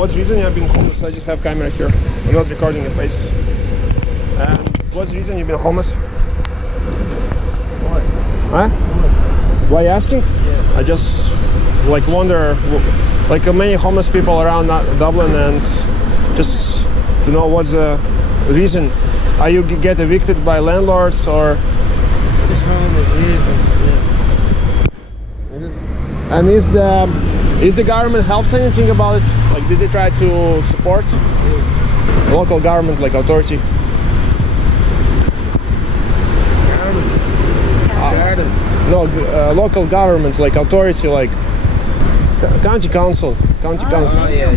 what's the reason you have been homeless? I just have camera here. I'm not recording your faces. And what's the reason you've been homeless? Why? Huh? Why are you asking? Yeah. I just like wonder, like many homeless people around Dublin, and just to know what's the reason. Are you get evicted by landlords or? This home is And is the government helps anything about it? Like, did they try to support local government, like authority? No, local governments, like authority, like county council. Oh yeah.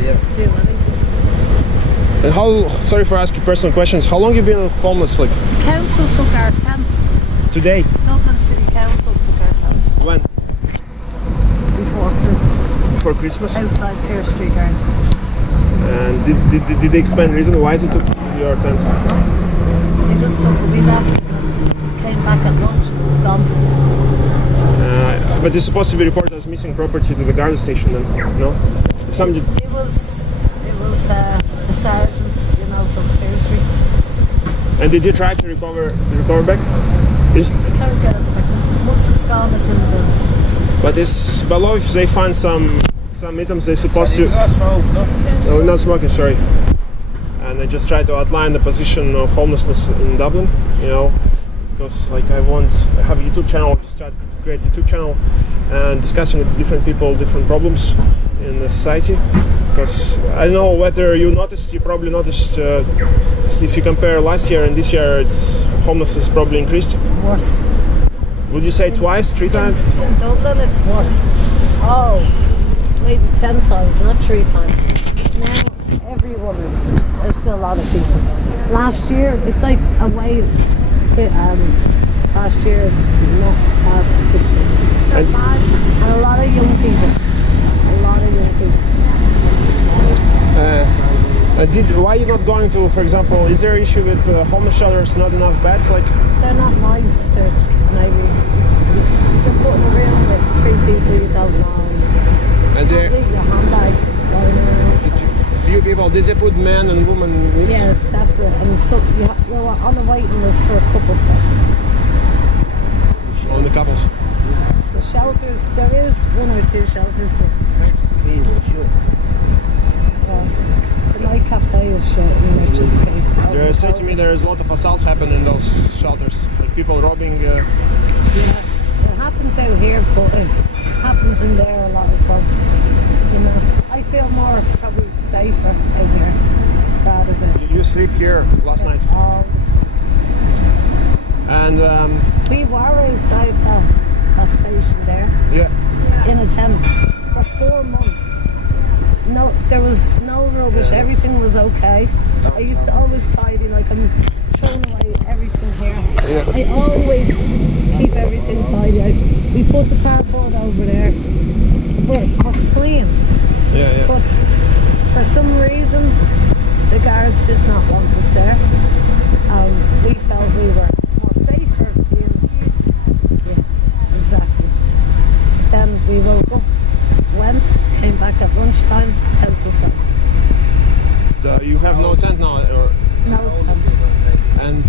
And how? Sorry for asking personal questions. How long you been homeless? Like The council took our tent. today? Dublin City Council took our tent When? before Christmas. Before Christmas? Outside Pear Street Gardens. And did they explain the reason why they took your tent? They just took it. We left and came back at lunch and it was gone. But it's supposed to be reported as missing property to the guard station then, no? Somebody... It was a sergeant, you know, from Pear Street. And did you try to recover back? You can't get it back. Once it's gone, it's in the bin. But it's below, if they find some items they're supposed to... No. No, not smoking, sorry. And I just try to outline the position of homelessness in Dublin, you know, because like I have a YouTube channel, just try to create a YouTube channel and discussing with different people, different problems in the society. Because I don't know whether you probably noticed, if you compare last year and this year, homelessness probably increased. It's worse. Would you say twice, 3 times? In Dublin, it's worse. Oh, maybe 10 times, not 3 times. Now, everyone there's still a lot of people. Last year, it's like a wave hit, and last year it's not bad this year. And a lot of young people. Why are you not going to, for example, is there an issue with homeless shelters, not enough beds? Like, they're not nice. They're maybe you're putting a room with 3 people you don't know. And You leave your handbag lying around. few people, did they put men and women mix? Yeah, separate, and so you're on the waiting list for a couple special. On the couples? The shelters, there is 1 or 2 shelters, but the night cafe is shut in Merchants Cape. They say to me there's a lot of assault happening in those shelters, like people robbing. Yeah, it happens out here, but it happens in there a lot as well. You know, I feel more probably safer out here rather than. You sleep here last night? All the time. And we were outside that station there. Yeah. In a tent for 4 months. No, there was no rubbish. Yeah. Everything was okay. I used to always tidy, like I'm throwing away everything here. Yeah. I always keep everything tidy. We put the cardboard over there. We're clean. Yeah. But for some reason, the guards did not want us there. We felt we were more safer being. Yeah, exactly. Then we woke up, went, came back at lunchtime, tent was gone. You have no tent now? Or? No tent. And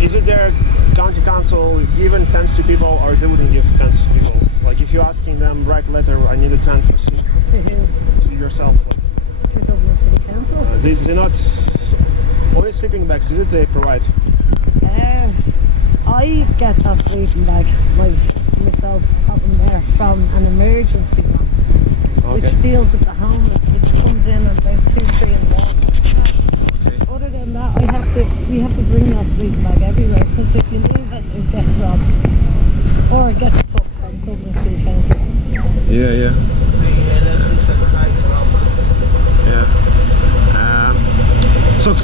is it their county council giving tents to people, or they wouldn't give tents to people? Like if you're asking them, write a letter, I need a tent for sleep. To who? To yourself. Like, For Dublin City Council. they're not only sleeping bags, is it they provide? I get that sleeping bag myself up in there from an emergency one, which deals with the homeless, which comes in at about 2, 3 in the morning. Okay. Other than that, we have to bring that sleeping bag everywhere, because if you leave it, it gets robbed or it gets took from Dublin City Council. Yeah. So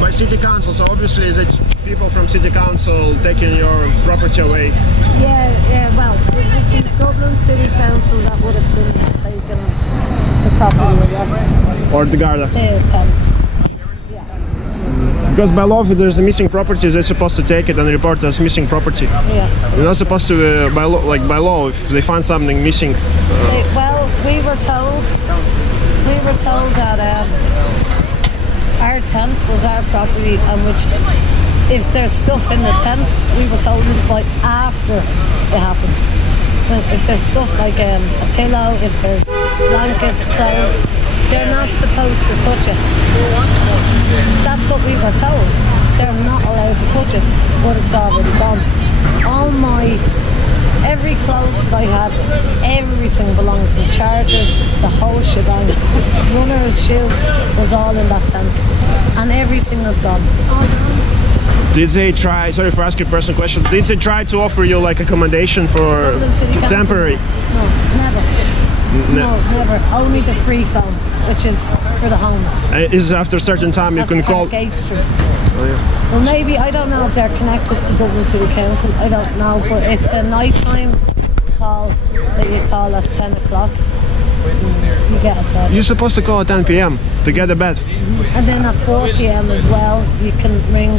by city council, so obviously is it people from city council taking your property away? Yeah, well, it would be Dublin City Council that would have been taking the property away. Or the Garda? The tents. Yeah. Because by law, if there's a missing property, they're supposed to take it and report it as missing property. Yeah. You're not supposed to, by law, if they find something missing. Well, we were told were told that our tent was our property, and which if there's stuff in the tent, we were told this by after it happened. If there's stuff like a pillow, if there's blankets, clothes, they're not supposed to touch it. That's what we were told. They're not allowed to touch it, but it's already gone. Every clothes that I had, everything belonged to me. Chargers, the whole shebang. Runners, shoes was all in that tent, and everything was gone. Did they try, sorry for asking a personal question, did they try to offer you like accommodation for Dublin City Council? temporary? No, never. No, never. Only the free phone, which is for the homeless. Is after a certain time you That's can call? Gate Street. Oh, yeah. Well, maybe, I don't know if they're connected to Dublin City Council, I don't know, but it's a nighttime call that you call at 10 o'clock. You get a bed. You're supposed to call at 10 p.m. to get a bed. And then at 4 p.m. as well, you can ring.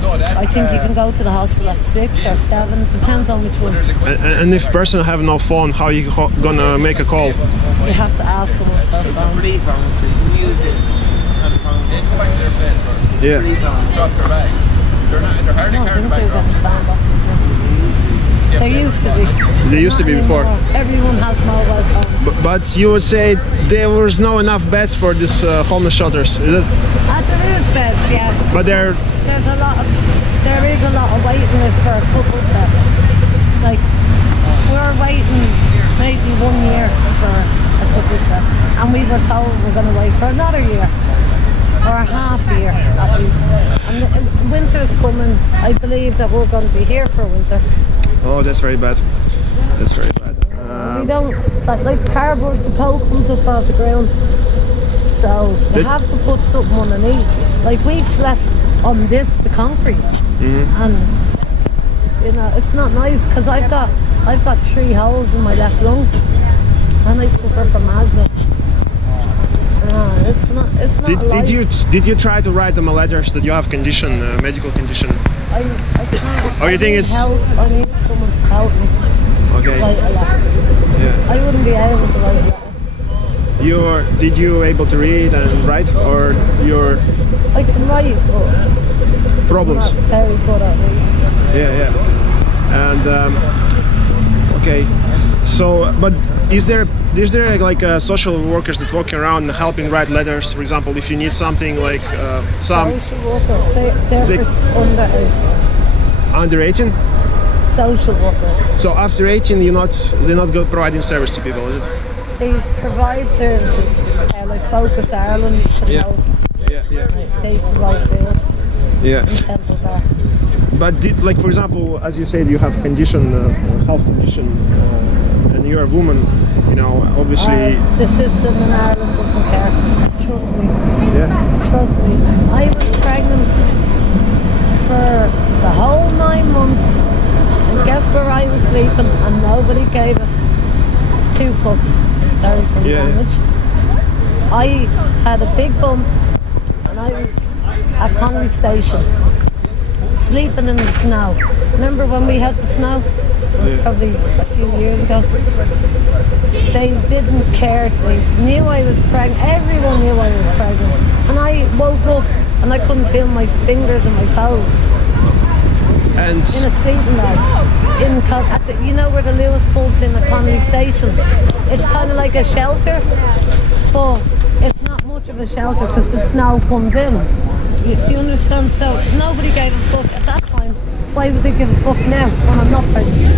I think you can go to the hostel at 6 or 7, depends on which one. And if person have no phone, how you gonna make a call? You have to ask someone for a phone. Free phone, so you can use it on the phone. Yeah. Drop their bags. They're not. They're hardly No, I carrying think the they're bags. getting phone boxes now. There used to be. There used to be Not before. anymore. Everyone has mobile phones. But you would say there was no enough beds for this homeless shelters, is it? There is beds, yeah. But there There is a lot of waiting list for a couple bed. Like, we're waiting maybe 1 year for a couple's bed, and we were told we're going to wait for another year or a half year at least. And winter's coming. I believe that we're going to be here for winter. Oh, that's very bad. That's very bad. We don't like cardboard. The coal comes up off the ground, so you have to put something underneath. Like, we've slept on the concrete, and you know it's not nice because I've got 3 holes in my left lung, and I suffer from asthma. It's not. Did you try to write them a letters that you have condition, medical condition? I can't. Oh, you think it's help? I need someone to help me. okay? Write a letter. Yeah. I wouldn't be able to write a letter. Did you able to read and write, or your I can write, but problems? I'm not very good at reading. Yeah. And okay. So, but is there like social workers that walking around helping write letters? For example, if you need something like some Social worker, they're under 18. under 18. Social worker. So after 18, they're not providing service to people, is it? They provide services like Focus Ireland. Yeah. Yeah. They provide food Yeah. in Temple Bar. But like for example, as you said, you have condition, health condition, and you're a woman. You know, obviously. The system in Ireland doesn't care. Trust me. Yeah. Trust me. I was pregnant for the whole 9 months, and guess where I was sleeping, and nobody gave it 2 fucks. Sorry for the language. I had a big bump, and I was at Connolly Station, sleeping in the snow. Remember when we had the snow? It was probably a few years ago. They didn't care. They knew I was pregnant. Everyone knew I was pregnant. And I woke up and I couldn't feel my fingers and my toes. And In a sleeping bag. You know where the Lewis pulls in at Connolly Station? It's kind of like a shelter, but it's not much of a shelter because the snow comes in. Do you understand? So nobody gave a fuck at that time. Why would they give a fuck now when I'm not pregnant?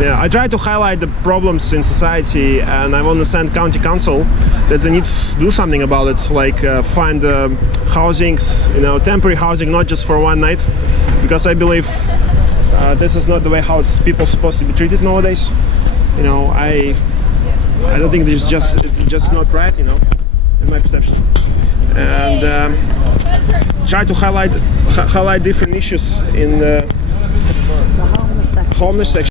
yeah, I try to highlight the problems in society, and I want to send county council that they need to do something about it, like find housings, temporary housing, not just for one night, because I believe this is not the way how people are supposed to be treated nowadays. I don't think it's just not right, in my perception. And try to highlight different issues in the homeless section.